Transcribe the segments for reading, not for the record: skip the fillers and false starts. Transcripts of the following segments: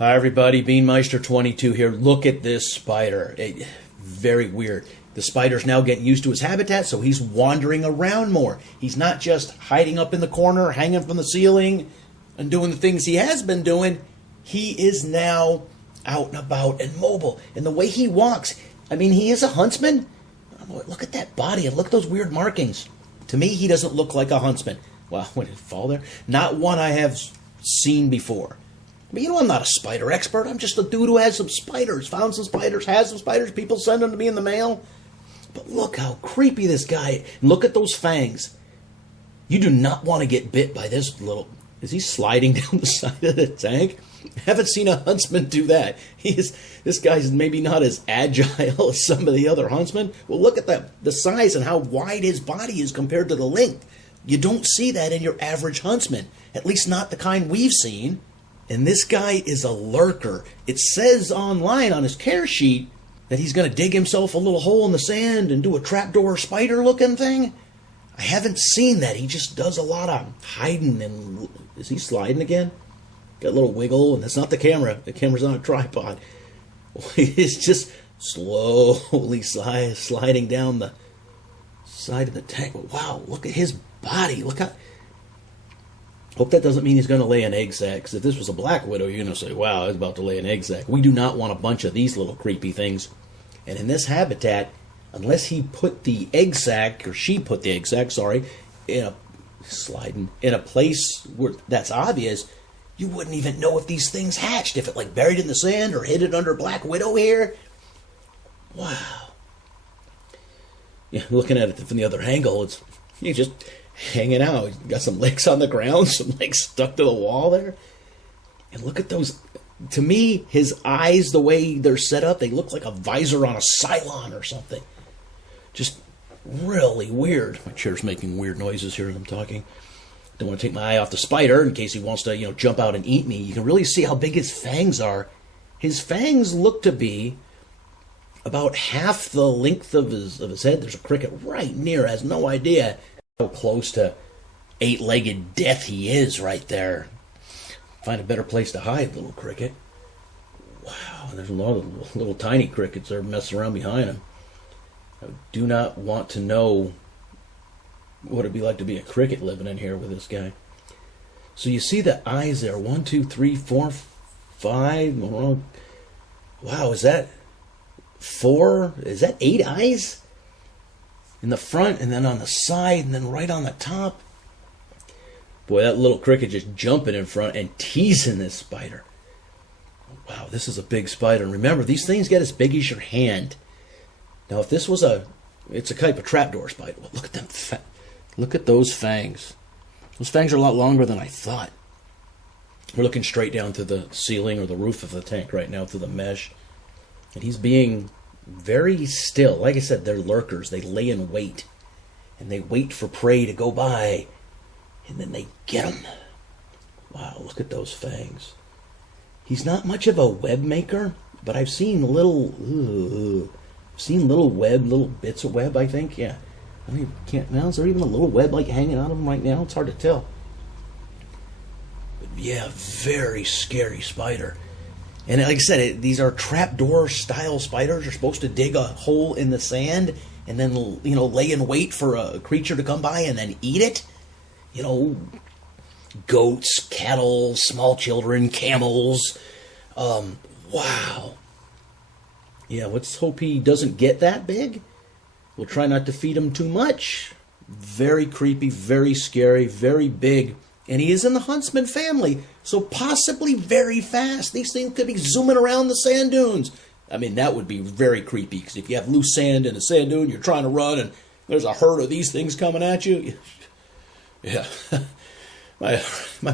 Hi everybody, Beanmeister22 here. Look at this spider. Very weird. The spider's now getting used to his habitat, so he's wandering around more. He's not just hiding up in the corner, hanging from the ceiling, and doing the things he has been doing. He is now out and about and mobile. And the way he walks, I mean, he is a huntsman. Look at that body and look at those weird markings. To me, he doesn't look like a huntsman. Well, when did it fall there? Not one I have seen before. But I'm not a spider expert. I'm just a dude who has some spiders, found some spiders, has some spiders. People send them to me in the mail. But look how creepy this guy. Look at those fangs. You do not want to get bit by this little... Is he sliding down the side of the tank? I haven't seen a huntsman do that. This guy's maybe not as agile as some of the other huntsmen. Well, look at the size and how wide his body is compared to the length. You don't see that in your average huntsman. At least not the kind we've seen. And this guy is a lurker. It says online on his care sheet that he's going to dig himself a little hole in the sand and do a trapdoor spider-looking thing. I haven't seen that. He just does a lot of hiding and... Is he sliding again? Got a little wiggle, and that's not the camera. The camera's on a tripod. He's just slowly sliding down the side of the tank. Wow, look at his body. Look how... Hope that doesn't mean he's going to lay an egg sac, because if this was a black widow, you're going to say, wow, he's about to lay an egg sac. We do not want a bunch of these little creepy things. And in this habitat, unless he put the egg sac, or she put the egg sac, sorry, in a place where that's obvious, you wouldn't even know if these things hatched, if it like buried in the sand or hid it under black widow here. Wow. Yeah, looking at it from the other angle, he's just hanging out. He's got some legs on the ground, some legs stuck to the wall there. And look at those. To me, his eyes, the way they're set up, they look like a visor on a Cylon or something. Just really weird. My chair's making weird noises here as I'm talking. Don't want to take my eye off the spider in case he wants to, jump out and eat me. You can really see how big his fangs are. His fangs look to be about half the length of his head. There's a cricket right near. Has no idea how close to eight-legged death he is right there. Find a better place to hide, little cricket. Wow, there's a lot of little tiny crickets that are messing around behind him. I do not want to know what it'd be like to be a cricket living in here with this guy. So you see the eyes there. 1, 2, 3, 4, 5. Wow, is that 4? Is that 8 eyes? In the front, and then on the side, and then right on the top. Boy, that little cricket just jumping in front and teasing this spider. Wow, this is a big spider. And remember, these things get as big as your hand. Now, if this was it's a type of trapdoor spider. Well, look at them. Look at those fangs. Those fangs are a lot longer than I thought. We're looking straight down to the ceiling or the roof of the tank right now through the mesh. And he's being very still. Like I said, they're lurkers. They lay in wait. And they wait for prey to go by. And then they get them. Wow, look at those fangs. He's not much of a web maker, but I've seen little bits of web, I think. Yeah. I mean, is there even a little web like hanging on him right now? It's hard to tell. But yeah, very scary spider. And like I said, these are trapdoor style spiders. They're supposed to dig a hole in the sand and then, lay in wait for a creature to come by and then eat it. Goats, cattle, small children, camels. Wow. Yeah, let's hope he doesn't get that big. We'll try not to feed him too much. Very creepy, very scary, very big. And he is in the Huntsman family, so possibly very fast. These things could be zooming around the sand dunes. I mean, that would be very creepy, because if you have loose sand in a sand dune, you're trying to run, and there's a herd of these things coming at you. Yeah. My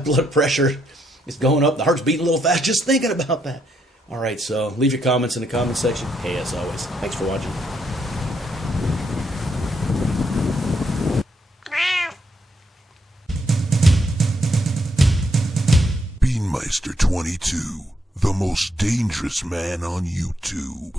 blood pressure is going up. The heart's beating a little fast just thinking about that. All right, so leave your comments in the comment section. Hey, as always, thanks for watching. Beanmeister22, the most dangerous man on YouTube.